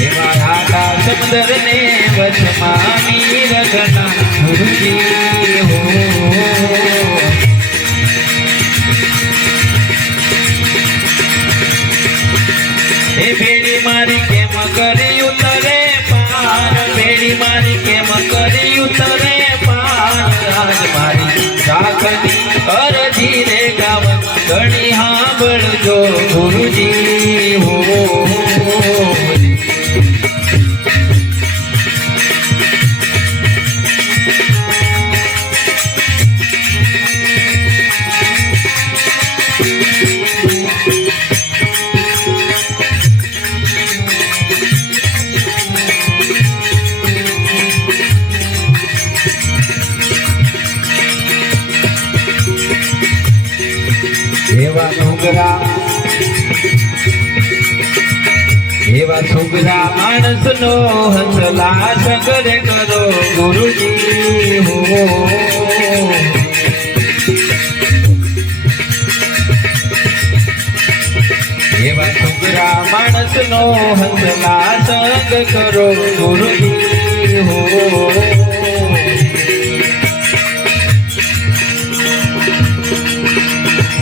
એવા આકા સમુદ્ર ને વચમાં મીરગના ગુરુજી હો એ બેડી મારી કેમ કરી ઉતરે પાર બેડી મારી કેમ કરી ઉતરે પાર આજ મારી રાખની અરજી રે ગાવ ઘણી સાંભળજો ગુરુજી હો એવા સુગરા માણસ નો હસલા સગરે કરો ગુરુજી હો એવા સુગરા માણસ નો હસલા સંગ કરો ગુરુજી હો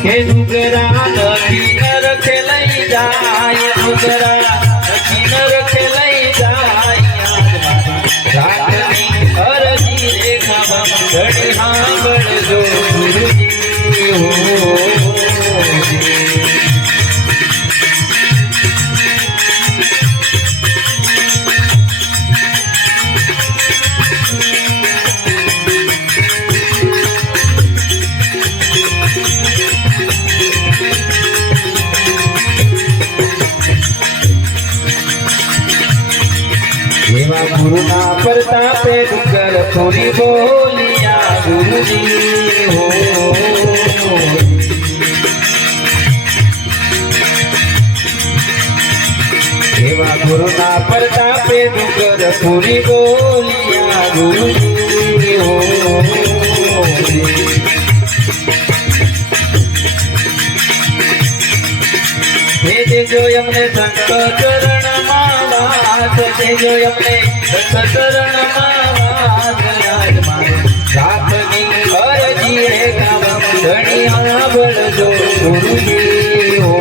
કે ડુગરા નદી નરખે લઈ જાય ડુગરા નદી નરખે લઈ જાય રાખની અરજી રે ગાવ ઘડી સાંભળજો ગુરુજી હો ગુરુના પ્રતાપે ડુંગર થોડી બોલિયા ગુરુજી હો એવા ગુરુના પ્રતાપે ડુંગર થોડી બોલિયા ગુરુજી હો દેજો અમને સંત ચરણમાં વાત દેજો અમને સંત ચરણમાં વાત રાખની અરજી રે ગાવ ઘણી સાંભળજો ગુરુજી હો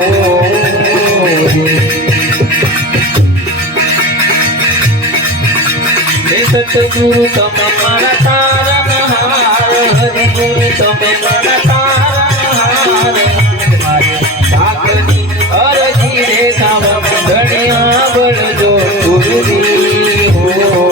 હે સતગુરુ તમે મારા તારણહાર હરિગુરુ તમે મારા તારણહાર રાખની અરજી રે ગાવ ઘણી સાંભળજો ગુરુજી હો